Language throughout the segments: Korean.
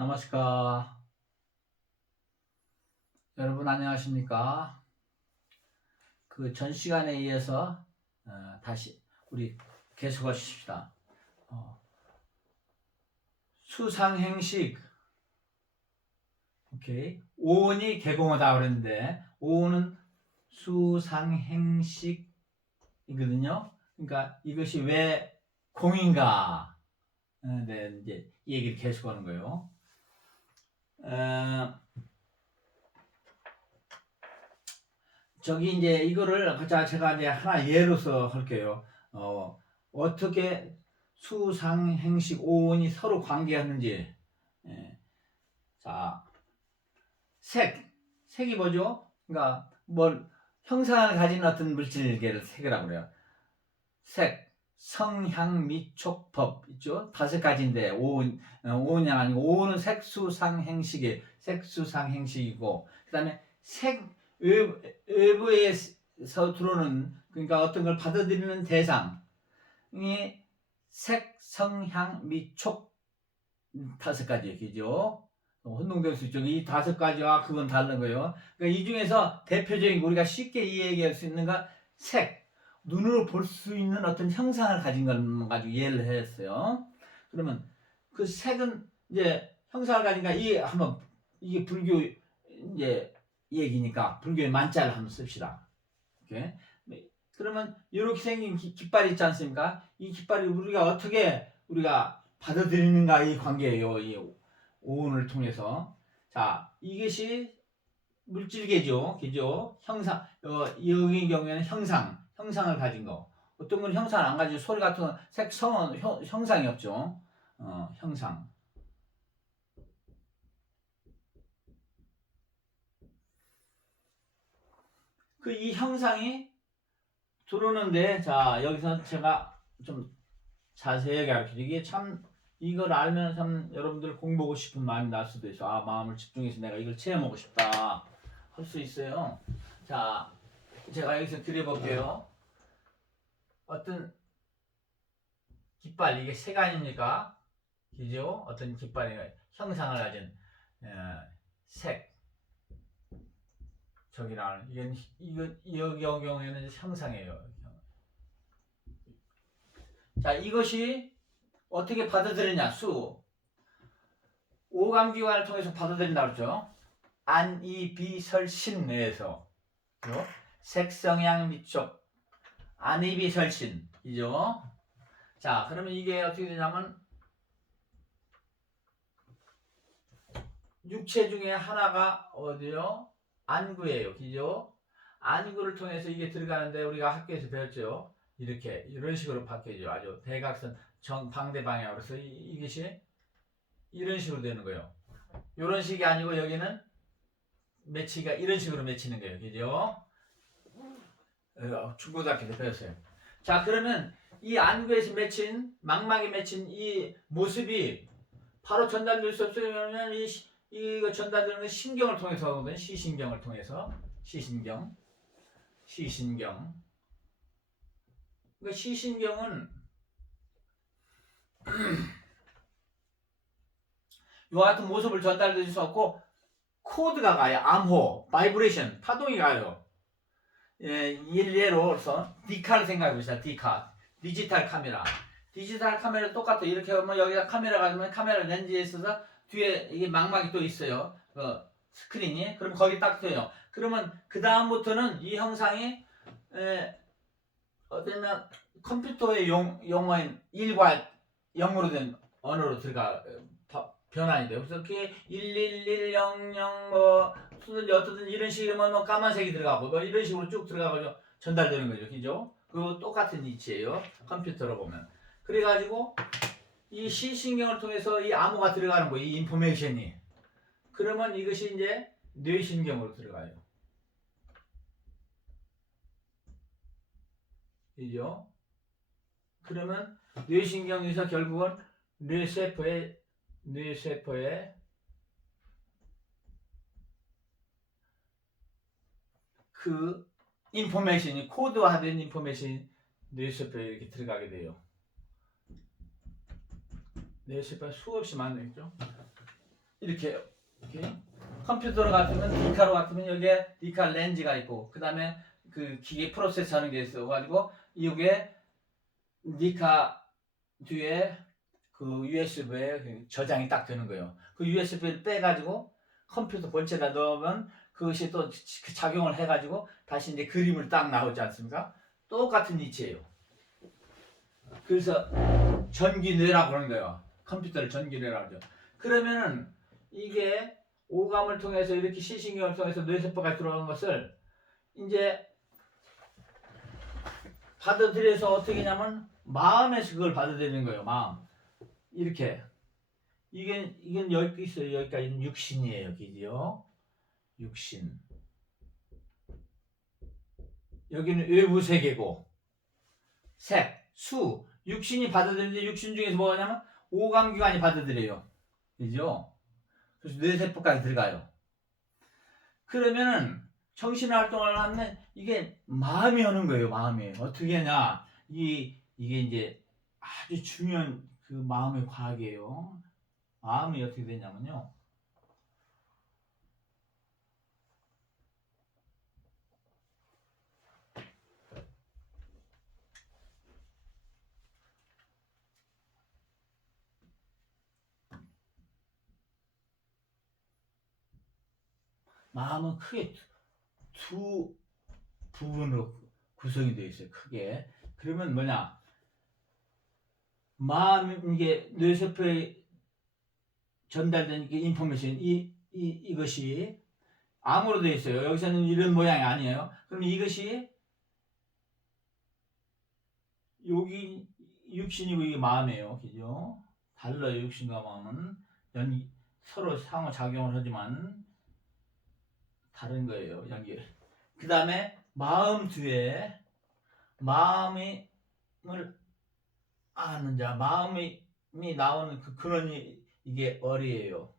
나마스카. 여러분 안녕하십니까? 그 전 시간에 이어서 다시 우리 계속하십시다. 수상행식. 오케이. 오온이 개공어다 그랬는데 오온은 수상행식이거든요. 그러니까 이것이 왜 공인가? 네, 이제 이 얘기를 계속하는 거예요. 저기 이제 이거를 제가 이제 하나 예로서 할게요. 어떻게 수상행식 오온이 서로 관계하는지. 예. 자, 색이 뭐죠? 그러니까 뭘 형상을 가진 어떤 물질계를 색이라고 그래요. 색, 성향, 미촉, 법 있죠? 5가지인데 오온이 아니고 오온은 색수상행식이고 그다음에 외부에서 들어오는 그러니까 어떤 걸 받아들이는 대상이 색, 성향, 미촉 5가지 그죠? 혼동될 수 있죠. 이 5가지와 그건 다른 거예요. 그러니까 이 중에서 대표적인 우리가 쉽게 이해할 수 있는 건 색, 눈으로 볼 수 있는 어떤 형상을 가진 걸 가지고 이해를 했어요. 그러면 그 색은 이제 형상을 가지니까 이게 불교 이제 얘기니까 불교의 만자를 한번 씁시다. 오케이? 그러면 이렇게 생긴 깃발이 있지 않습니까? 이 깃발이 우리가 받아들이는가 이 관계예요. 이 오온을 통해서. 자, 이것이 물질계죠. 그죠? 형상, 여기 경우에는 형상을 가진 거. 어떤 건 형상을 안 가지고 소리 같은 건 성은 형상이 없죠. 형상. 이 형상이 들어오는데, 자, 여기서 제가 좀 자세하게 가르쳐드리기. 이게 참, 이걸 알면 참 여러분들 공부하고 싶은 마음이 날 수도 있어. 아, 마음을 집중해서 내가 이걸 체험하고 싶다. 할 수 있어요. 자, 제가 여기서 그려볼게요. 어떤 깃발, 이게 색 아닙니까? 그죠? 어떤 깃발이 형상을 가진 색. 저기랑 이 경우에는 형상이에요. 자, 이것이 어떻게 받아들이냐? 오감기관을 통해서 받아들인다 그랬죠? 안, 이, 비, 설, 신 내에서 색, 성향, 미촉, 안, 이, 비, 설, 신 이죠? 자, 그러면 이게 어떻게 되냐면 육체 중에 하나가 어디요? 안구예요. 그죠? 안구를 통해서 이게 들어가는데 우리가 학교에서 배웠죠. 이렇게 이런 식으로 바뀌죠. 아주 대각선 정방대 방향으로서 이것이 이런 식으로 되는 거예요. 이런 식이 아니고 여기는 매치가 이런 식으로 맺히는 거예요. 그죠? 중고등학교 때 배웠어요. 자, 그러면 이 안구에서 맺힌 망막에 맺힌 이 모습이 바로 전달될 수 없으면 이거 전달되는 건 신경을 통해서 하거든요. 시신경을 통해서. 시신경. 그러니까 시신경은 이와 같은 모습을 전달될 수 없고 코드가 가요. 암호, 바이브레이션, 파동이 가요. 일례로서 디카를 생각해 보시다. 디카. 디지털 카메라. 디지털 카메라 똑같아. 이렇게 하면 여기다 카메라가 있으면 카메라 렌즈에 있어서 뒤에 이게 망막이 또 있어요. 스크린이. 그럼 거기 딱 돼요. 그러면 그 다음부터는 이 형상이 어쩌면 컴퓨터의 용어인 1과 0으로 된 언어로 변환이 돼요. 그래서 그게 111, 00 수든지 어떻든 이런 식이면 까만색이 들어가고 이런 식으로 쭉 들어가고 전달되는 거죠. 그죠? 그거 똑같은 이치예요. 컴퓨터로 보면. 그래가지고 이 시신경을 통해서 이 암호가 들어가는 거예요. 이 인포메이션이. 그러면 이것이 이제 뇌신경으로 들어가요. 그죠? 그러면 뇌신경에서 결국은 뇌세포에 그 인포메이션이 코드화된 인포메이션이 뇌세포에 이렇게 들어가게 돼요. 뇌세포가 수없이 많겠죠. 이렇게 컴퓨터로 같으면 디카로 같으면 여기에 디카 렌즈가 있고 그 다음에 그 기계 프로세스 하는 게 있어가지고 이게 니카 뒤에 그 USB에 저장이 딱 되는 거예요. 그 USB를 빼가지고 컴퓨터 본체에다 넣으면 그것이 또 작용을 해가지고 다시 이제 그림을 딱 나오지 않습니까? 똑같은 이치예요. 그래서 전기뇌라고 그러는 거예요. 컴퓨터를 전기뇌라고 하죠. 그러면은 이게 오감을 통해서 이렇게 시신경을 통해서 뇌세포가 들어간 것을 이제 받아들여서 어떻게 하냐면 마음에서 그걸 받아들이는 거예요. 마음. 이렇게. 이건 여기 있어요. 여기까지는 육신이에요. 그죠? 육신. 여기는 외부 세계고 색, 수. 육신이 받아들이는데 육신 중에서 뭐냐면 오감기관이 받아들여요. 그죠? 그래서 뇌세포까지 들어가요. 그러면은 정신 활동을 하면 이게 마음이 하는 거예요. 마음이. 어떻게 하냐? 이게 이제 아주 중요한 그 마음의 과학이에요. 마음이 어떻게 되냐면요. 마음은 크게 두 부분으로 구성이 되어 있어요. 크게. 그러면 뭐냐? 마음 이게 뇌세포에 전달된 게 인포메이션 이것이 암으로 되어 있어요. 여기서는 이런 모양이 아니에요. 그럼 이것이 여기 육신이고 이게 마음이에요. 그죠? 달라요. 육신과 마음은 서로 상호작용을 하지만 다른 거예요. 연결. 그 다음에 마음 뒤에 마음을 아는 자, 마음이 나오는 그 근원이 이게 어리예요.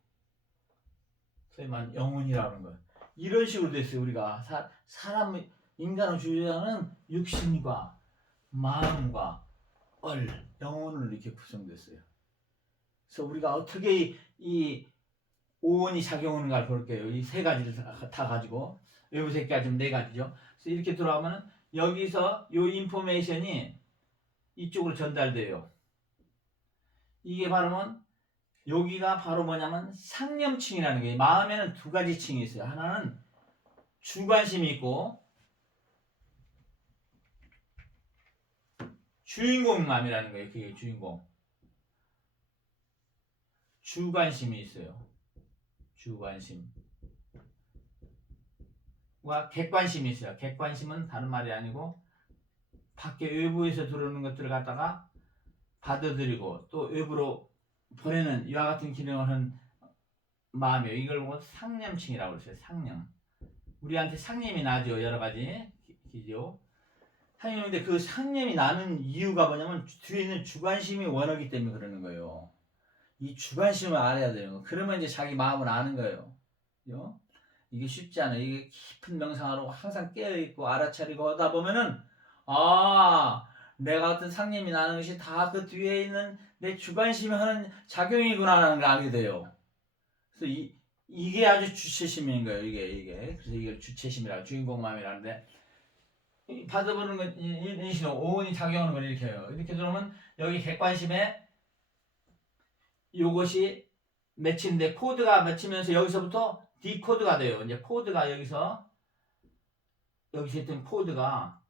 소위 말하는 영혼이라는 거예요. 이런 식으로 됐어요. 우리가 사람 인간을 주제하는 육신과 마음과 영혼을 이렇게 구성됐어요. 그래서 우리가 어떻게 이 오온이 작용하는가를 볼게요. 이 세 가지를 다 가지고 외부 세계가 지금 네 가지죠. 그래서 이렇게 들어가면 여기서 이 인포메이션이 이쪽으로 전달돼요. 이게 바로 여기가 바로 뭐냐면 상념층이라는 게 마음에는 두 가지 층이 있어요. 하나는 주관심이 있고 주인공 마음이라는 거예요. 그게 주인공. 주관심이 있어요. 주관심과 객관심이 있어요. 객관심은 다른 말이 아니고 밖에 외부에서 들어오는 것들을 갖다가 받아들이고 또 외부로 보내는 이와 같은 기능을 하는 마음이에요. 이걸 보고 상념층이라고 그랬어요. 상념. 우리한테 상념이 나죠. 여러 가지 기죠. 상념인데 그 상념이 나는 이유가 뭐냐면 뒤에 있는 주관심이 원하기 때문에 그러는 거예요. 이 주관심을 알아야 되는 거. 그러면 이제 자기 마음을 아는 거예요. 그죠? 이게 쉽지 않아요. 이게 깊은 명상하고 항상 깨어있고 알아차리고 하다 보면은 내가 어떤 상념이 나는 것이 다 그 뒤에 있는 내 주관심이 하는 작용이구나라는 걸 알게 돼요. 그래서 이게 아주 주체심인 거예요. 이게. 그래서 이걸 주체심이라 주인공 마음이라는데 받아보는 건 이런 식으로 오온이 작용하는 걸 이렇게 해요. 이렇게 들어오면 여기 객관심에 이것이 맺히는데 코드가 맺히면서 여기서부터 디코드가 돼요. 이제 코드가 여기서 있던 코드가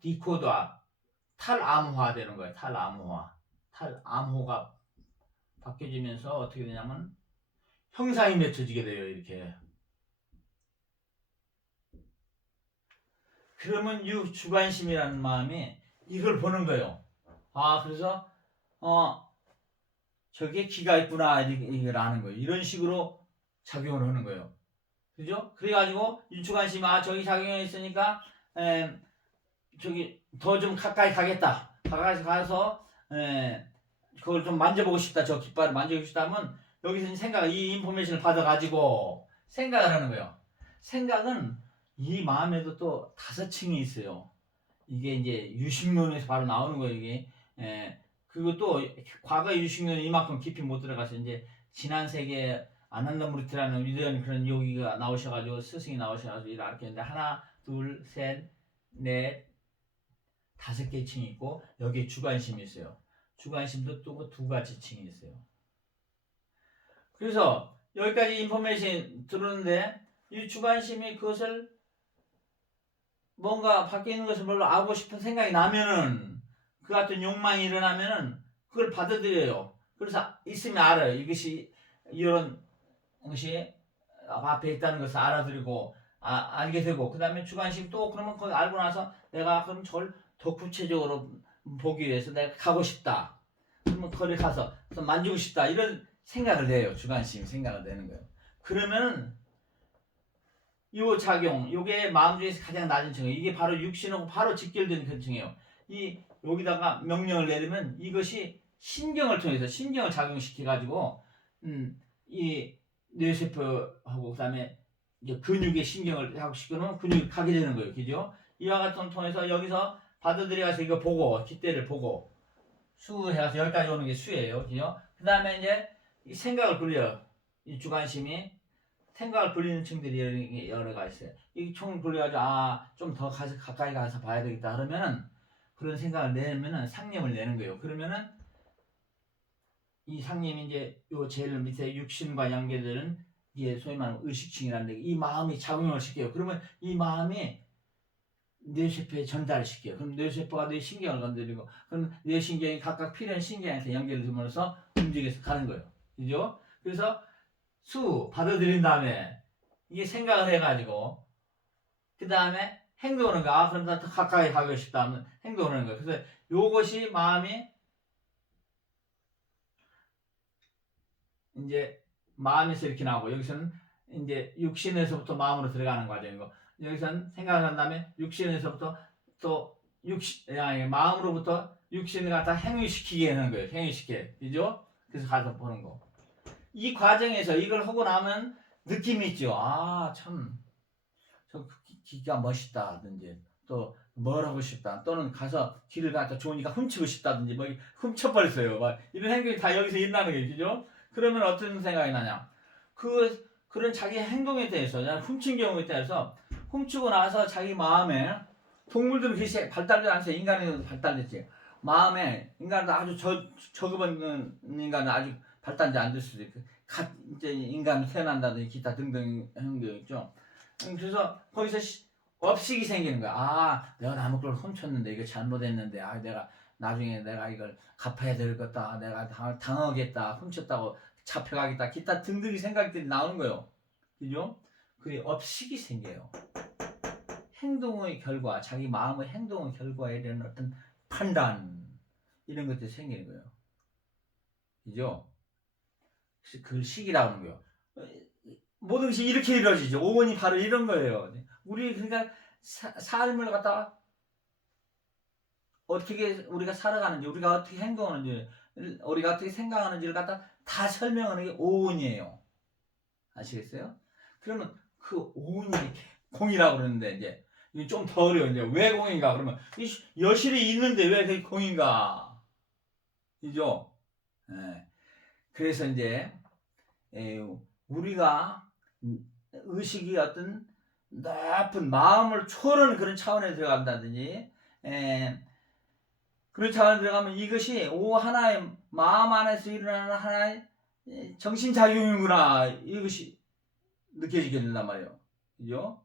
디코드화 탈암호화 되는 거예요. 탈암호가 바뀌어지면서 어떻게 되냐면 형상이 맺혀지게 돼요. 이렇게. 그러면 이 주관심이라는 마음이 이걸 보는 거예요. 그래서 저게 기가 있구나 이걸 아는 거예요. 이런 식으로 작용을 하는 거예요. 그죠? 그래가지고 이 주관심이 저기 작용이 있으니까 저기 더 좀 가까이 가겠다. 가까이 가서 그걸 좀 만져보고 싶다. 저 깃발을 만져보고 싶다면 여기서 이 인포메이션을 받아가지고 생각을 하는 거예요. 생각은 이 마음에도 또 5층이 있어요. 이게 이제 유식론에서 바로 나오는 거예요. 이게 그것도 과거의 유식론이 이만큼 깊이 못 들어가서 이제 지난 세계 아난다무르티라는 위대한 그런 요기가 나오셔가지고 스승이 나오셔가지고 이렇게 했는데 하나, 둘, 셋, 넷, 5개 층이 있고 여기에 주관심이 있어요. 주관심도 또 두 가지 층이 있어요. 그래서 여기까지 인포메이션 들었는데 이 주관심이 그것을 뭔가 밖에 있는 것을 별로 알고 싶은 생각이 나면은 그 같은 욕망이 일어나면은 그걸 받아들여요. 그래서 있으면 알아요. 이것이 이런 것이 앞에 있다는 것을 알아들이고 알게 되고 그 다음에 주관심 또 그러면 그걸 알고 나서 내가 그럼 저걸 더 구체적으로 보기 위해서 내가 가고 싶다. 그러면 거기 가서 만지고 싶다. 이런 생각을 내요. 주관심이 생각을 내는 거예요. 그러면 요 작용, 요게 마음 중에서 가장 낮은 층이에요. 이게 바로 육신하고 바로 직결된 그 층이에요. 여기다가 명령을 내리면 이것이 신경을 통해서 신경을 작용시켜 가지고 이 뇌세포하고 그다음에 이제 근육의 신경을 작용시켜놓으면 근육이 가게 되는 거예요. 그죠? 이와 같은 통해서 여기서 받아들여서 이거 보고 깃대를 보고 수해서 여기까지 오는 게 수예요. 그죠? 그 다음에 이제 이 생각을 굴려요. 이 주관심이 생각을 굴리는 층들이 여러 가지 있어요. 이 총 굴려가지고 좀 더 가까이 가서 봐야 되겠다 그러면은 그런 생각을 내면은 상념을 내는 거예요. 그러면은 이 상념이 이제 요 제일 밑에 육신과 연계되는 이게 소위 말하는 의식층이라는 데 이 마음이 작용을 시켜요. 그러면 이 마음이 뇌세포에 전달을 시켜요. 그럼 뇌세포가 뇌신경을 건드리고 그럼 뇌신경이 각각 필요한 신경한테 연결되면서 움직여서 가는 거예요. 그죠? 그래서 받아들인 다음에 이게 생각을 해가지고 그 다음에 행동하는 거야. 그럼 나 더 가까이 가고 싶다 하면 행동하는 거야. 그래서 요것이 마음이 이제 마음에서 이렇게 나오고 여기서는 이제 육신에서부터 마음으로 들어가는 과정이고 여기서는 생각을 한 다음에 육신에서부터 또 마음으로부터 육신을 갖다 행위시키게 하는 거예요. 행위시켜. 그죠? 그래서 가서 보는 거. 이 과정에서 이걸 하고 나면 느낌이 있죠. 참, 저 기가 멋있다든지, 또 뭘 하고 싶다. 또는 가서 길을 갖다 좋으니까 훔치고 싶다든지, 뭐 훔쳐버렸어요. 막 이런 행동이 다 여기서 일어나는 거예요. 그죠? 그러면 어떤 생각이 나냐? 그런 자기 행동에 대해서, 훔친 경우에 대해서, 훔치고 나서 자기 마음에, 동물들은 그게 발달되지 않았어요. 인간은 발달됐지. 마음에, 인간도 아주 저급한 인간은 아주 발달이 안 될 수도 있고, 이제 인간이 태어난다든지 기타 등등 행동 있죠. 그래서 거기서 업식이 생기는 거야. 내가 남의 걸 훔쳤는데 이거 잘못했는데 내가 나중에 내가 이걸 갚아야 될 거다. 내가 당하겠다. 훔쳤다고 잡혀가겠다. 기타 등등의 생각들이 나오는 거예요. 그죠? 그게 업식이 생겨요. 행동의 결과, 자기 마음의 행동의 결과에 대한 어떤 판단 이런 것들이 생기는 거예요. 그죠? 그걸 식이라고 하는 거예요. 모든 것이 이렇게 이루어지죠. 오온이 바로 이런 거예요. 우리 그러니까 삶을 갖다가 어떻게 우리가 살아가는지, 우리가 어떻게 행동하는지, 우리가 어떻게 생각하는지를 갖다 다 설명하는 게 오온이에요. 아시겠어요? 그러면 그 오온이 공이라고 그러는데 이제 이게 좀 더 어려워요. 이제 왜 공인가? 그러면 여실히 있는데 왜 그게 공인가? 그죠? 네. 그래서 이제 우리가 의식이 어떤 높은 마음을 초월하는 그런 차원에 들어간다든지 그런 차원에 들어가면 이것이 하나의 마음 안에서 일어나는 하나의 정신작용이구나 이것이 느껴지게 된단 말이에요. 그죠?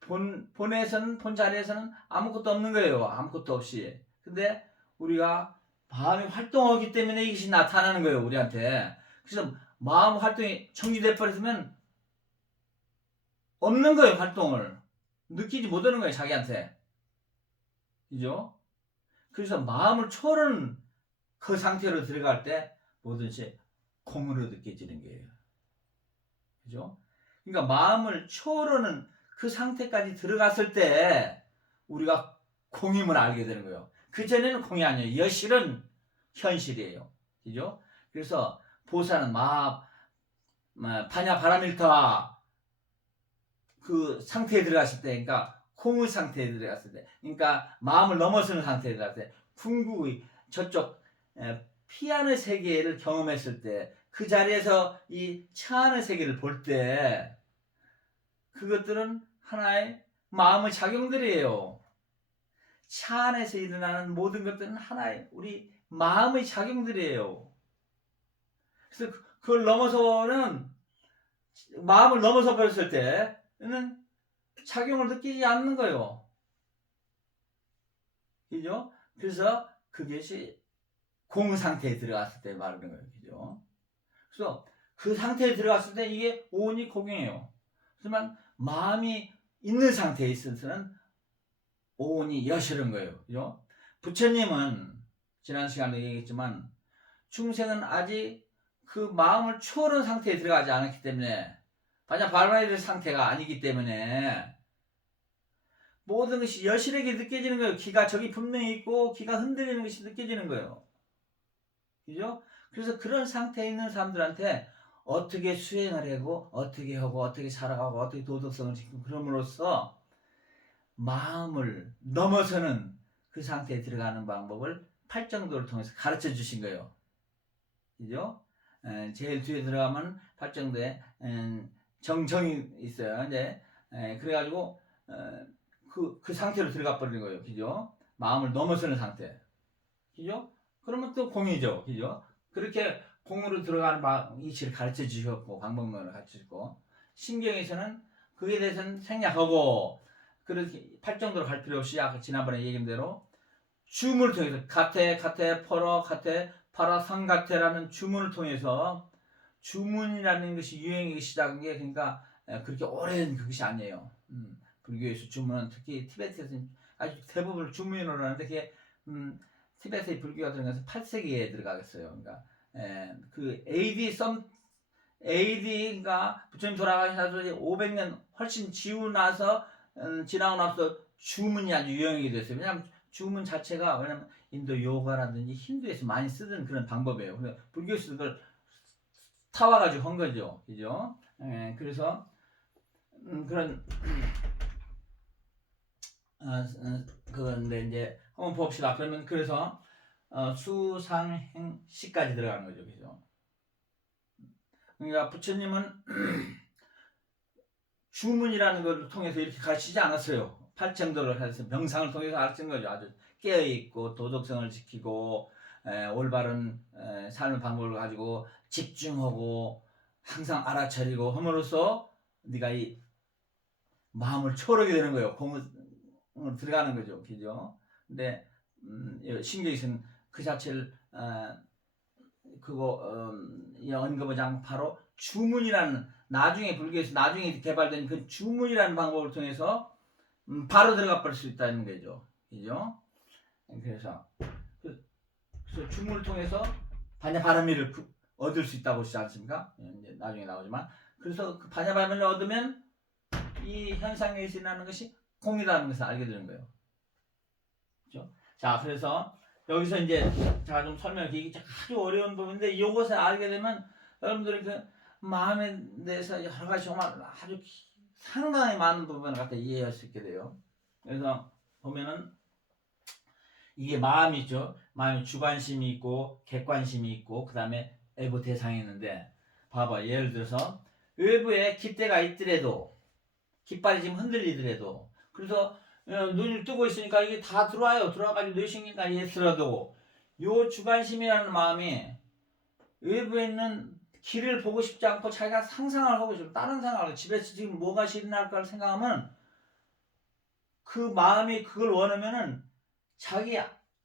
본 자리에서는 아무것도 없는 거예요. 아무것도 없이. 근데 우리가 마음이 활동하기 때문에 이것이 나타나는 거예요. 우리한테. 그래서 마음 활동이 정지돼 버렸으면 없는 거예요. 활동을 느끼지 못하는 거예요. 자기한테. 그죠? 그래서 마음을 초월하는 그 상태로 들어갈 때 뭐든지 공으로 느껴지는 거예요. 그죠? 그러니까 마음을 초월하는 그 상태까지 들어갔을 때 우리가 공임을 알게 되는 거예요. 그 전에는 공이 아니에요. 여실은 현실이에요. 그죠? 그래서 보살은 파냐 바라밀타 그 상태에 들어갔을 때, 그러니까 공의 상태에 들어갔을 때, 그러니까 마음을 넘어서는 상태에 들어갔을 때, 궁극의 저쪽 피안의 세계를 경험했을 때, 그 자리에서 이 차 안의 세계를 볼 때 그것들은 하나의 마음의 작용들이에요. 차 안에서 일어나는 모든 것들은 하나의 우리 마음의 작용들이에요. 그래서 그걸 넘어서는 마음을 넘어서 버렸을 때는 작용을 느끼지 않는 거예요. 그죠? 그래서 그것이 공 상태에 들어갔을 때 말하는 거예요. 그죠? 그래서 그 상태에 들어갔을 때 이게 오온이 공이에요. 하지만 마음이 있는 상태에 있어서는 오온이 여시는 거예요. 그죠? 부처님은 지난 시간에 얘기했지만 중생은 아직 그 마음을 초월한 상태에 들어가지 않았기 때문에 반야 발마이의 상태가 아니기 때문에 모든 것이 여실하게 느껴지는 거예요. 기가 저기 분명히 있고 기가 흔들리는 것이 느껴지는 거예요. 그죠? 그래서 그런 상태에 있는 사람들한테 어떻게 수행을 하고 어떻게 하고 어떻게 살아가고 어떻게 도덕성을 지키고 그럼으로써 마음을 넘어서는 그 상태에 들어가는 방법을 팔정도를 통해서 가르쳐 주신 거예요. 그죠? 제일 뒤에 들어가면 팔정도에 정정이 있어요. 이제 그래가지고 그 상태로 들어가 버리는 거예요. 그죠? 마음을 넘어서는 상태. 그죠? 그러면 또 공이죠. 그죠? 그렇게 공으로 들어가는 이치를 가르쳐 주셨고 방법론을 가르쳐 주셨고 신경에서는 그에 대해서는 생략하고 그렇게 팔정도로 갈 필요 없이 아까 지난번에 얘기한 대로 주문을 통해서 가테, 퍼러, 가테, 파라, 상가테라는 주문을 통해서 주문이라는 것이 유행이 시작한 게 그러니까 그렇게 오랜 그것이 아니에요. 불교에서 주문은 특히 티베트에서는 아주 대부분 주문으로 하는데 그게 티베트의 불교가 들어가서 8세기에 들어가겠어요. 그러니까 그 AD가 부처님 돌아가신 나서 500년 훨씬 지나고 나서 주문이 아주 유행이 됐어요. 왜냐하면 주문 자체가 왜냐면 인도 요가라든지 힌두에서 많이 쓰던 그런 방법이에요. 그래서 불교에서 그걸 타와가지고 한 거죠. 그죠? 그래서 그런 그건데 이제 한번 봅시다. 그러면 그래서 수상행시까지 들어가는 거죠. 그죠? 그러니까 부처님은 주문이라는 것을 통해서 이렇게 가르치지 않았어요. 팔정도를 해서 명상을 통해서 가르친 거죠. 아주 깨어있고 도덕성을 지키고 올바른 삶의 방법을 가지고 집중하고 항상 알아차리고 함으로써 네가 이 마음을 초월하게 되는 거예요. 공을 들어가는 거죠. 그죠? 근데 신경에서는 그 자체를 언급하지 않고 바로 주문이라는 나중에 불교에서 나중에 개발된 그 주문이라는 방법을 통해서 바로 들어가 버릴 수 있다는 거죠. 그죠? 그래서 주문을 통해서 반야바라미를 얻을 수 있다고 하시지 않습니까? 이제 나중에 나오지만 그래서 그 반야바라미를 얻으면 이 현상에 일어나는 것이 공이라는 것을 알게 되는 거예요. 그렇죠? 자, 그래서 여기서 이제 제가 좀 설명드리기 아주 어려운 부분인데 이것을 알게 되면 여러분들이 그 마음에 대해서 여러 가지 정말 아주 상당히 많은 부분을 갖다 이해할 수 있게 돼요. 그래서 보면은 이게 마음이 있죠. 마음이 주관심이 있고 객관심이 있고 그 다음에 외부 대상이 있는데 봐봐. 예를 들어서 외부에 깃대가 있더라도 깃발이 지금 흔들리더라도 그래서 눈을 뜨고 있으니까 이게 다 들어와요. 들어와가지고 뇌신경까지 했더라도 요 주관심이라는 마음이 외부에 있는 길을 보고 싶지 않고 자기가 상상을 하고 싶어 다른 생각을 하고 집에서 지금 뭐가 일어날까를 생각하면 그 마음이 그걸 원하면은 자기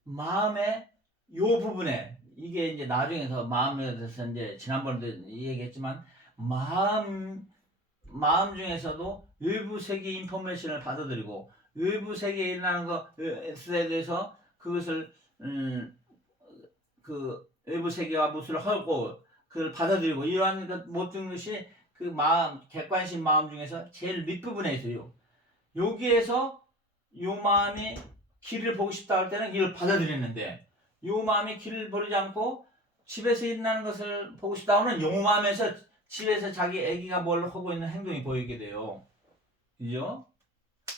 마음의 요 부분에 이게 이제 나중에 더 마음에 대해서 이제 지난번에도 얘기했지만 마음 중에서도 외부 세계 인포메이션을 받아들이고 외부 세계에 일어나는 것에 대해서 그것을 그 외부 세계와 무술을 하고 그걸 받아들이고 이러한 모든 것이 그 마음 객관심 마음 중에서 제일 밑부분에 있어요. 여기에서 요 마음이 길을 보고 싶다 할 때는 이걸 받아들이는데 요 마음이 길을 보지 않고 집에서 일어나는 것을 보고 싶다 하면 요 마음에서 집에서 자기 아기가 뭘 하고 있는 행동이 보이게 돼요. 그죠?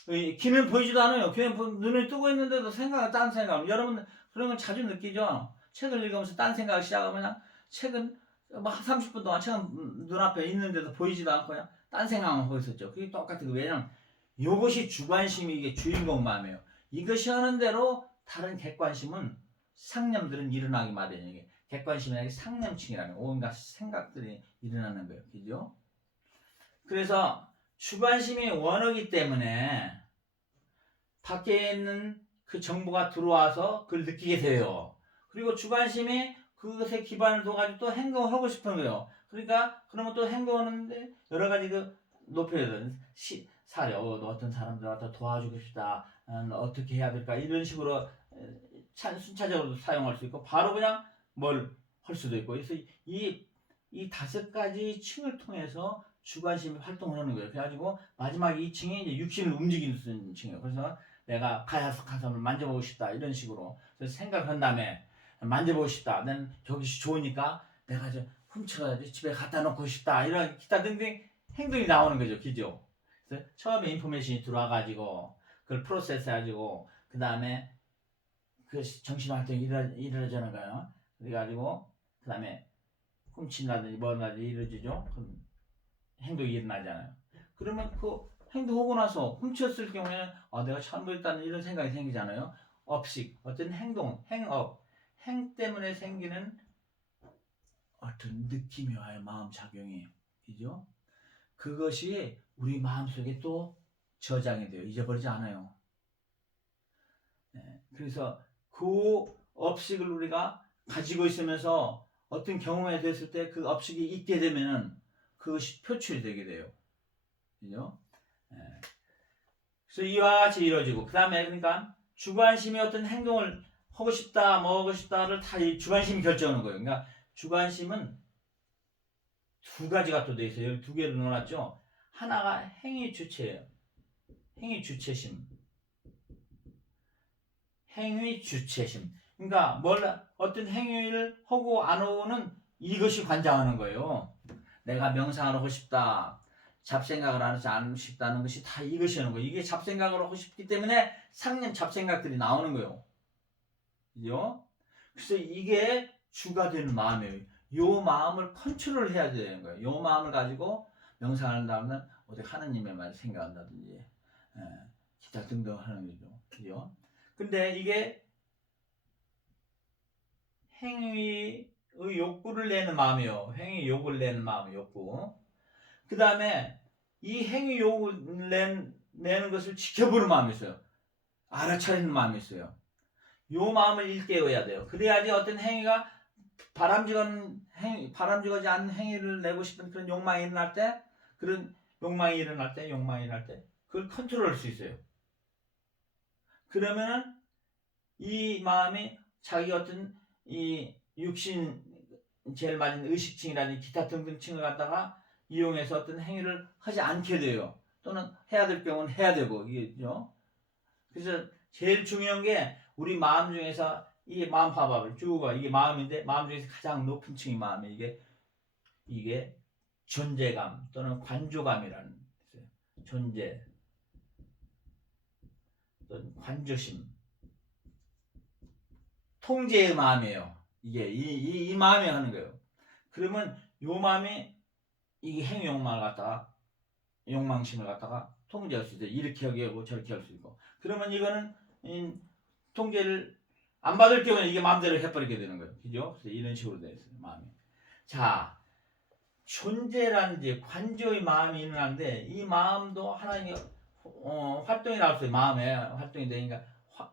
귀는 보이지도 않아요. 귀는 눈을 뜨고 있는데도 딴 생각. 여러분 그런 건 자주 느끼죠? 책을 읽으면서 딴 생각을 시작하면 책은 막 30분 동안 처음 눈앞에 있는데도 보이지도 않고 그냥 딴 생각만 하고 있었죠. 그게 똑같은 거. 왜냐면 이것이 주관심이 이게 주인공 마음이에요. 이것이 하는 대로 다른 객관심은 상념들은 일어나기 마련이에요. 이게 객관심이 상념층이라는 온갖 생각들이 일어나는 거예요. 그죠? 그래서 주관심이 원하기 때문에 밖에 있는 그 정보가 들어와서 그걸 느끼게 돼요. 그리고 주관심이 그것에 기반을 둬가지고 또 행동을 하고 싶은 거예요. 그러니까 그러면 또 행동하는데 여러 가지 그 높여야 되는 사려 어떤 사람들한테 도와주고 싶다. 어떻게 해야 될까 이런 식으로 순차적으로 사용할 수 있고 바로 그냥 뭘 할 수도 있고 그래서 이 다섯 가지 층을 통해서 주관심이 활동을 하는 거예요. 그래가지고 마지막 2층이 이제 육신을 움직이는 층이에요. 그래서 내가 가슴을 만져보고 싶다 이런 식으로 그래서 생각한 다음에 만져보고 싶다. 난 저것이 좋으니까 내가 저 훔쳐가지고 집에 갖다 놓고 싶다. 이런 기타 등등 행동이 나오는 거죠. 그죠? 그래서 처음에 인포메이션이 들어와가지고 그걸 프로세스해가지고 그 다음에 그 정신활동이 이루어지는 거예요. 그래가지고 그 다음에 훔친다든지 뭐라든지 이루어지죠. 그럼 행동이 일어나잖아요. 그러면 그 행동하고 나서 훔쳤을 경우에는 내가 잘못했다는 이런 생각이 생기잖아요. 업식, 어떤 행동, 행 때문에 생기는 어떤 느낌이와의 마음작용이 그죠? 그것이 우리 마음속에 또 저장이 돼요. 잊어버리지 않아요. 네, 그래서 그 업식을 우리가 가지고 있으면서 어떤 경험이 됐을 때 그 업식이 있게 되면은 그것이 표출이 되게 돼요. 그죠? 네. 그래서 이와 같이 이루어지고 그 다음에 그러니까 주관심이 어떤 행동을 하고 싶다 뭐 하고 싶다를 다 주관심이 결정하는 거예요. 그러니까 주관심은 두 가지가 또 돼 있어요. 여기 두 개를 넣어놨죠. 하나가 행위 주체예요. 행위 주체심. 행위 주체심. 그러니까 어떤 행위를 하고 안 하고는 이것이 관장하는 거예요. 내가 명상을 하고 싶다. 잡생각을 하지 않고 싶다는 것이 다 이것이 하는 거예요. 이게 잡생각을 하고 싶기 때문에 상념 잡생각들이 나오는 거예요. 그죠? 그래서 이게 주가 되는 마음이에요. 요 마음을 컨트롤 해야 되는 거예요. 요 마음을 가지고 명상을 한다면 어디 하느님의 말을 생각한다든지 기타 등등 하는 거죠. 그죠? 근데 이게 행위의 욕구를 내는 마음이요. 행위 욕을 내는 마음, 욕구. 그 다음에 이 행위 욕을 내는 것을 지켜보는 마음이 있어요. 알아차리는 마음이 있어요. 요 마음을 일깨워야 돼요. 그래야지 어떤 행위가 바람직하지 않은 행위를 내고 싶은 그런 욕망이 일어날 때, 그걸 컨트롤할 수 있어요. 그러면은 이 마음이 자기 어떤 이 육신 제일 많은 의식층이라든지 기타 등등층을 갖다가 이용해서 어떤 행위를 하지 않게 돼요. 또는 해야 될 경우는 해야 되고 이게죠. 그래서 제일 중요한 게 우리 마음 중에서 이 마음 파밥을 쭉 이게 마음인데 마음 중에서 가장 높은 층이 마음이 이게 존재감 또는 관조감이라는 있어요. 존재 또는 관조심 통제의 마음이에요. 이게 이 마음이 하는 거예요. 그러면 요 마음이 이게 행위 욕망을 갖다가 욕망심을 갖다가 통제할 수 있어요. 이렇게 하고 저렇게 할 수 있고. 그러면 이거는 통제를 안 받을 경우에 이게 마음대로 해버리게 되는 거예요. 그죠? 그래서 이런 식으로 되어 있어요. 마음이. 자, 존재라는지 관조의 마음이 일어나는데 이 마음도 하나님의 활동이 나올 수 있어요. 마음의 활동이 되니까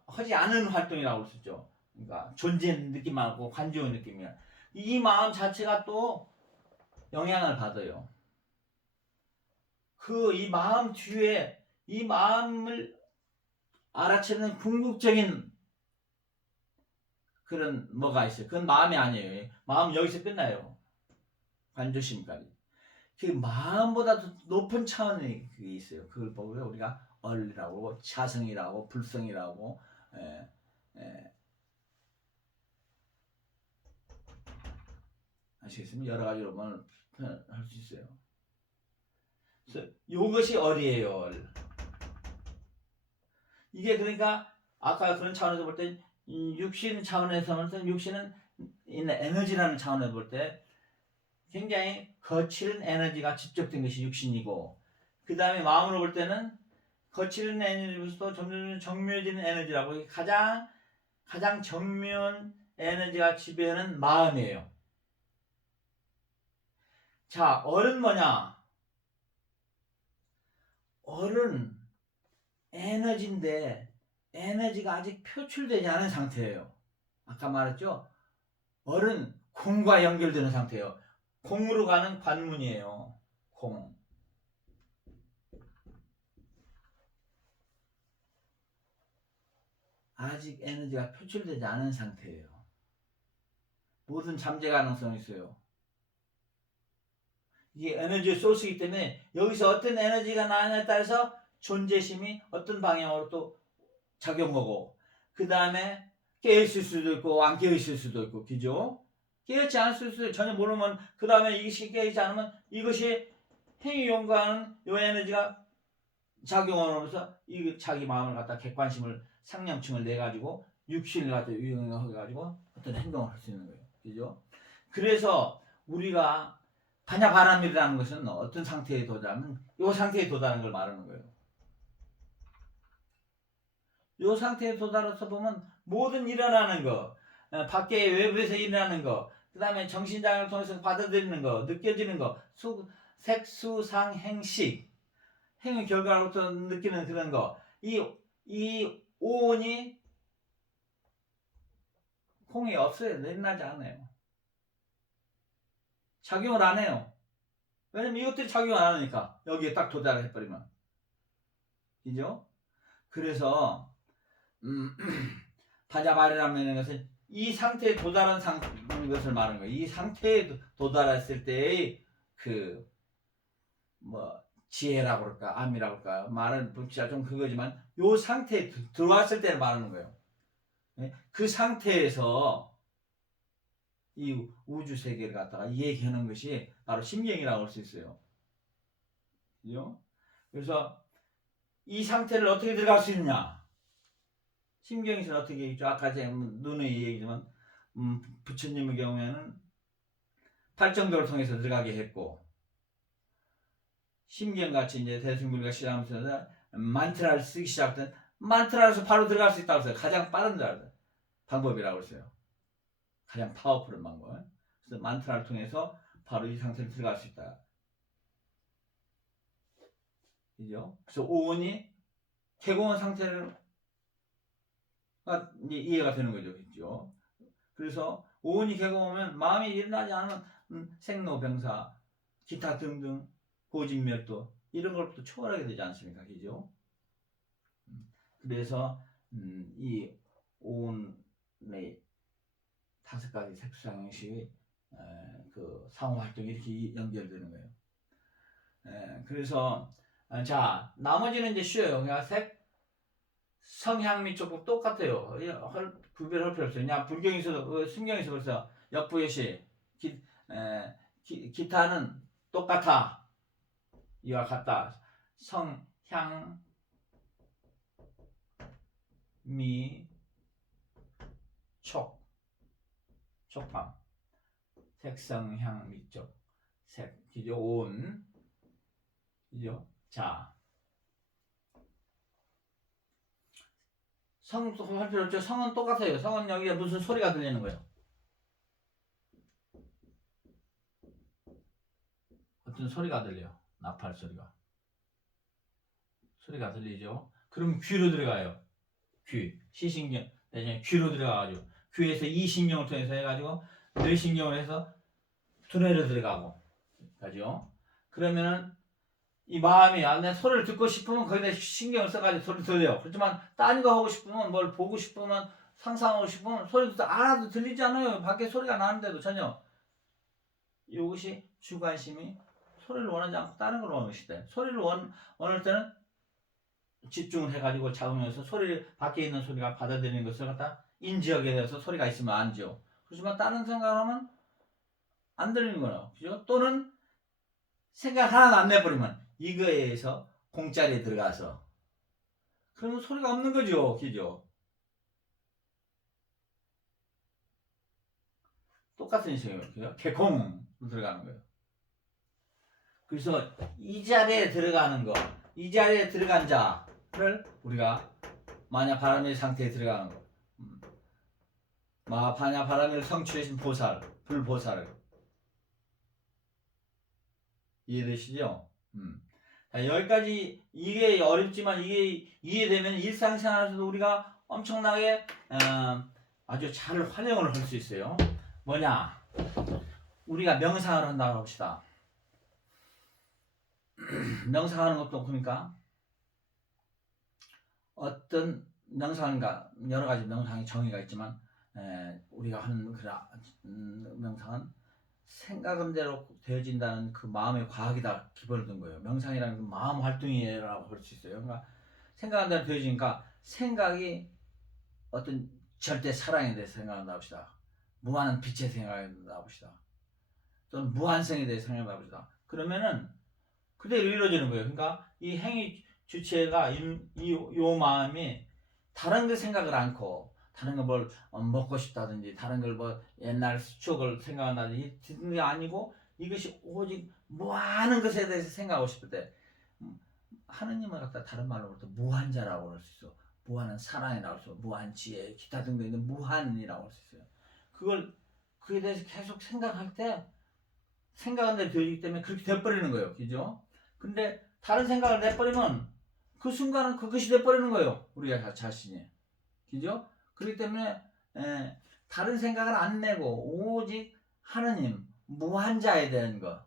하지 않은 활동이라고 할 수 있죠. 그러니까 존재 느낌하고 관조의 느낌이야. 이 마음 자체가 또 영향을 받아요. 이 마음 뒤에 이 마음을 알아채는 궁극적인 그런 뭐가 있어요. 그건 마음이 아니에요. 마음 여기서 끝나요. 관조심까지. 그 마음보다 더 높은 차원이 그게 있어요. 그걸 보고 우리가 얼이라고 차성이라고 불성이라고 아시겠습니까? 여러 가지로 표현할 수 있어요. 그래서 이것이 얼이에요. 얼. 이게 그러니까 아까 그런 차원에서 볼 때 육신 차원에서는 육신은 에너지라는 차원에서 볼 때 굉장히 거칠은 에너지가 집적된 것이 육신이고, 그 다음에 마음으로 볼 때는 거칠은 에너지로서 점점 정묘해지는 에너지라고, 가장 정묘한 에너지가 지배하는 마음이에요. 자, 어른 뭐냐? 어른 에너지인데 에너지가 아직 표출되지 않은 상태예요. 아까 말했죠? 어른 공과 연결되는 상태예요. 공으로 가는 관문이에요. 공. 아직 에너지가 표출되지 않은 상태예요. 모든 잠재 가능성이 있어요. 이게 에너지의 소스이기 때문에 여기서 어떤 에너지가 나느냐에 따라서 존재심이 어떤 방향으로 또 작용하고, 그 다음에 깨어있을 수도 있고 안 깨어있을 수도 있고, 그죠? 깨어있지 않을 수도 있어요. 전혀 모르면. 그 다음에 이것이 깨어있지 않으면 이것이 행위 용과하는 이 에너지가 작용하면서 이 자기 마음을 갖다 객관심을 상념층을 내 가지고 육신을 갖다 유용해 가지고 어떤 행동을 할 수 있는 거예요. 그죠? 그래서 우리가 반야바람이라는 것은 어떤 상태에 도달하면 이 상태에 도달하는 걸 말하는 거예요. 이 상태에 도달해서 보면 모든 일어나는 거, 밖에 외부에서 일어나는 거, 그 다음에 정신장애를 통해서 받아들이는 거, 느껴지는 거, 색수상 행식, 행위 결과로부터 느끼는 그런 거, 이 오온이 콩이 없어요. 일어나지 않아요. 작용을 안 해요. 왜냐면 이것들이 작용을 안 하니까. 여기에 딱 도달을 해버리면. 그죠? 그래서 반야바리라는 것은 이 상태에 도달한 것을 말하는 거예요. 이 상태에 도달했을 때의 지혜라고 그럴까, 암이라고 그럴까, 말은 붙이자 좀 그거지만 요 상태에 들어왔을 때를 말하는 거예요. 그 상태에서 이 우주 세계를 갖다가 이해하는 것이 바로 심경이라고 할 수 있어요. 그죠? 그래서 이 상태를 어떻게 들어갈 수 있느냐? 심경에서는 어떻게 있죠? 아까 제가 눈의 얘기지만 부처님의 경우에는 팔정도를 통해서 들어가게 했고, 심경같이 이제 대승불가 시작하면서 만트라를 쓰기 시작했던 만트라에서 바로 들어갈 수 있다고 했어요. 가장 빠른 방법이라고 했어요. 가장 파워풀한 방법. 그래서 만트라를 통해서 바로 이 상태로 들어갈 수 있다. 그죠? 그래서 오온이 개공한 상태가 이해가 되는 거죠. 그죠? 그래서 오온이 개공하면 마음이 일어나지 않으면 생로병사, 기타 등등 고진멸도 이런 걸부터 초월하게 되지 않습니까? 그죠? 그래서 이 오온의 5가지 색상형식의 그 상호 활동이 이렇게 연결되는 거예요. 그래서 자, 나머지는 이제 쉬워요. 그냥 색, 성향미 쪽도 똑같아요. 구별할 필요 없어요. 그냥 불경에서도 승경에서 벌써 역부여시 기타는 똑같아. 이와 같다. 성, 향, 미, 촉, 촉감, 색성, 향, 미촉, 색, 기죠, 온, 기죠. 자, 성도 할 필요 없죠. 성은 똑같아요. 성은 여기에 무슨 소리가 들리는 거예요? 어떤 소리가 들려요. 나팔 소리가 들리죠. 그럼 귀로 들어가요. 귀, 시신경 대신에 귀로 들어가가지고 귀에서 이신경을 통해서 해가지고 뇌신경을 해서 두뇌로 들어가고, 그죠? 그러면은 이 마음이 내 소리를 듣고 싶으면 거기다 신경을 써가지고 소리 들려요. 그렇지만 딴 거 하고 싶으면, 뭘 보고 싶으면, 상상하고 싶으면 소리도 알아도 들리지 않아요. 밖에 소리가 나는데도 전혀. 이것이 주관심이 소리를 원하지 않고 다른 걸 원하는 것이다. 소리를 원할 때는 집중을 해가지고 잡으면서 밖에 있는 소리가 받아들이는 것을 갖다 인지하게 돼서 소리가 있으면 안지요. 그렇지만 다른 생각을 하면 안 들리는 거예요. 그죠? 또는 생각 하나도 안 내버리면 이거에 의해서 공짜리에 들어가서 그러면 소리가 없는 거죠. 그죠? 똑같은 식이에요. 개공. 들어가는 거예요. 그래서 이 자리에 들어가는 거, 이 자리에 들어간 자를 우리가 만약 바람의 상태에 들어가는 거, 만약 바람을 성취하신 보살, 불보살을 이해되시죠? 자, 여기까지 이게 어렵지만 이게 이해되면 일상생활에서도 우리가 엄청나게 아주 잘 활용을 할 수 있어요. 뭐냐? 우리가 명상을 한다고 합시다. 명상하는 것도 그러니까 어떤 명상인가 여러 가지 명상의 정의가 있지만 우리가 하는 명상은 생각은 대로 되어진다는 그 마음의 과학이다 기본을 둔 거예요. 명상이라는 건 마음 활동이라고 할 수 있어요. 그러니까 생각한 대로 되어지니까 생각이 어떤 절대 사랑에 대해서 생각한다 봅시다. 무한한 빛의 생각한다 봅시다. 또는 무한성에 대해서 생각한다 봅시다. 그러면은 그대로 이루어지는 거예요. 그러니까 이 행위 주체가 요 마음이 다른 거 생각을 않고 다른 거 뭘 먹고 싶다든지 다른 걸 뭐 옛날 추억을 생각한다든지 듣는 게 아니고 이것이 오직 무한한 것에 대해서 생각하고 싶을 때 하느님을 갖다 다른 말로 볼 때 무한자라고 할 수 있어. 무한한 사랑이라고 할 수 있어. 무한 지혜 기타 등등 있는 무한이라고 할 수 있어요. 그에 대해서 계속 생각할 때 생각한 대로 되어지기 때문에 그렇게 돼버리는 거예요. 그죠? 근데 다른 생각을 내버리면 그 순간은 그것이 돼버리는 거예요. 우리가 자신이. 그죠? 그렇기 때문에 다른 생각을 안 내고 오직 하느님, 무한자에 대한 것,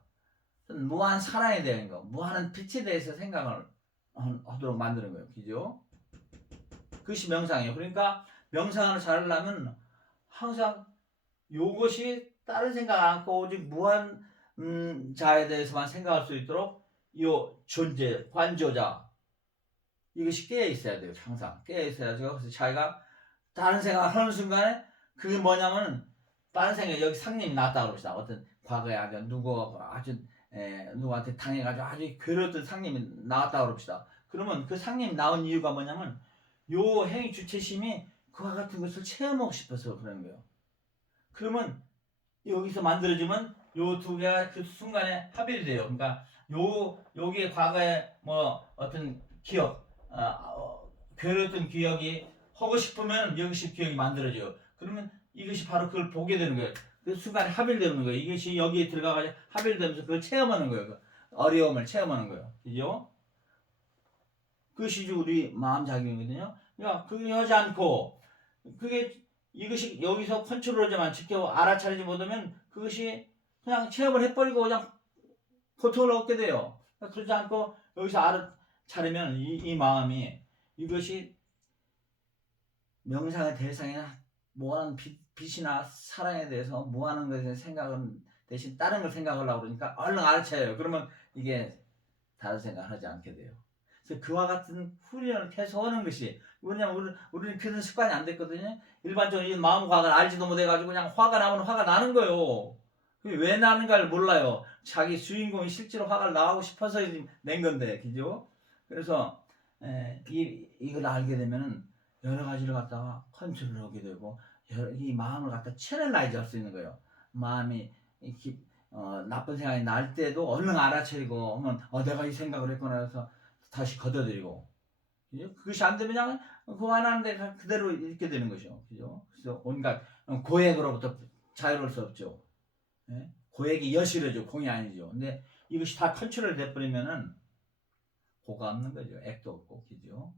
무한 사랑에 대한 것, 무한한 빛에 대해서 생각을 하도록 만드는 거예요. 그죠? 그것이 명상이에요. 그러니까 명상을 잘하려면 항상 요것이 다른 생각 않고 오직 무한 자에 대해서만 생각할 수 있도록 요 존재, 관조자 이것이 깨어 있어야 돼요. 항상 깨어 있어야죠. 그래서 자기가 다른 생각을 하는 순간에 그게 뭐냐면 다른 생각 여기 상님이 나왔다 그럽시다. 어떤 과거에 아주 누구한테 당해가지고 아주 괴로웠던 상님이 나왔다 그럽시다. 그러면 그 상님이 나온 이유가 뭐냐면 요 행위 주체심이 그와 같은 것을 체험하고 싶어서 그러는 거예요. 그러면 여기서 만들어지면 요 두 개가 그 순간에 합일이 돼요. 그러니까 여기에 과거에 뭐 어떤 기억, 괴로웠던 기억이 하고 싶으면 여기서 기억이 만들어져요. 그러면 이것이 바로 그걸 보게 되는 거예요. 그 순간에 합일되는 거예요. 이것이 여기에 들어가가지고 합일되면서 그걸 체험하는 거예요. 그 어려움을 체험하는 거예요. 그죠? 그것이 우리 마음 작용이거든요. 그러니까 그게 하지 않고 이것이 여기서 컨트롤하지만 직접 알아차리지 못하면 그것이 그냥 체험을 해버리고 그냥 고통을 얻게 돼요. 그러지 않고 여기서 알아차리면 이 마음이 이것이 명상의 대상이나 무한한 빛이나 사랑에 대해서 무한한 것에 생각은 대신 다른 걸 생각하려고 그러니까 얼른 알아차려요. 그러면 이게 다른 생각을 하지 않게 돼요. 그래서 그와 같은 훈련을 계속 하는 것이 왜냐면 우리는 그런 습관이 안 됐거든요. 일반적으로 이 마음 과학을 알지도 못해가지고 그냥 화가 나면 화가 나는 거예요. 왜 나는가를 몰라요. 자기 주인공이 실제로 화가 나고 싶어서 낸 건데, 그죠? 그래서 이걸 알게 되면은 여러 가지를 갖다가 컨트롤하게 되고 이 마음을 갖다 채널라이즈 할 수 있는 거예요. 마음이 나쁜 생각이 날 때도 얼른 알아차리고 하면 내가 이 생각을 했구나 해서 다시 걷어들이고 그것이 안 되면 그냥 그만하는데 그대로 있게 되는 것이죠. 그죠? 그래서 온갖 고액으로부터 자유로울 수 없죠. 예? 고액이 여실해져 공이 아니죠. 근데 이것이 다 컨트롤 돼버리면은 고가 없는 거죠. 액도 없고, 그죠?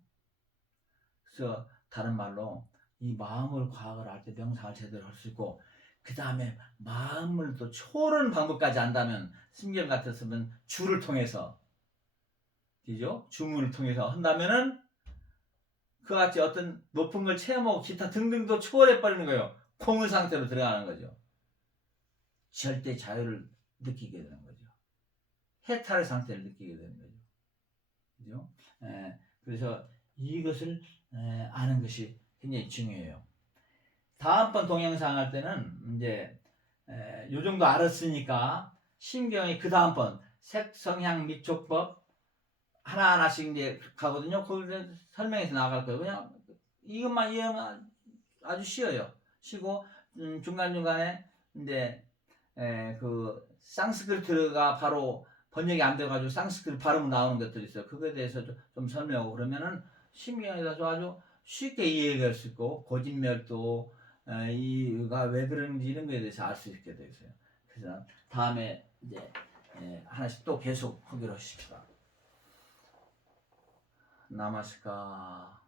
그래서 다른 말로 이 마음을 과학을 할 때 명상을 제대로 할 수 있고 그 다음에 마음을 또 초월하는 방법까지 안다면 심경 같았으면 주를 통해서 그죠? 주문을 통해서 한다면은 그와 같이 어떤 높은 걸 체험하고 기타 등등도 초월해 버리는 거예요.空의 상태로 들어가는 거죠. 절대 자유를 느끼게 되는 거죠. 해탈의 상태를 느끼게 되는 거죠. 그죠? 그래서 이것을 아는 것이 굉장히 중요해요. 다음번 동영상 할 때는 이제 요 정도 알았으니까 심경이 그 다음번 색성향 미촉법 하나하나씩 이제 가거든요. 그걸 설명해서 나갈 거예요. 그냥 이것만 이해하면 아주 쉬워요. 쉬고 중간중간에 이제 그 상스크리트가 바로 번역이 안 돼가지고 상스크리트 발음 나오는 것들이 있어요. 그거에 대해서 좀 설명하고 그러면은 신경에서 아주 쉽게 이해할 수 있고 고진멸도 이가 왜 그런지 이런 거에 대해서 알 수 있게 되어 있어요. 그래서 다음에 이제 하나씩 또 계속 하기로 하십시다. 나마스카.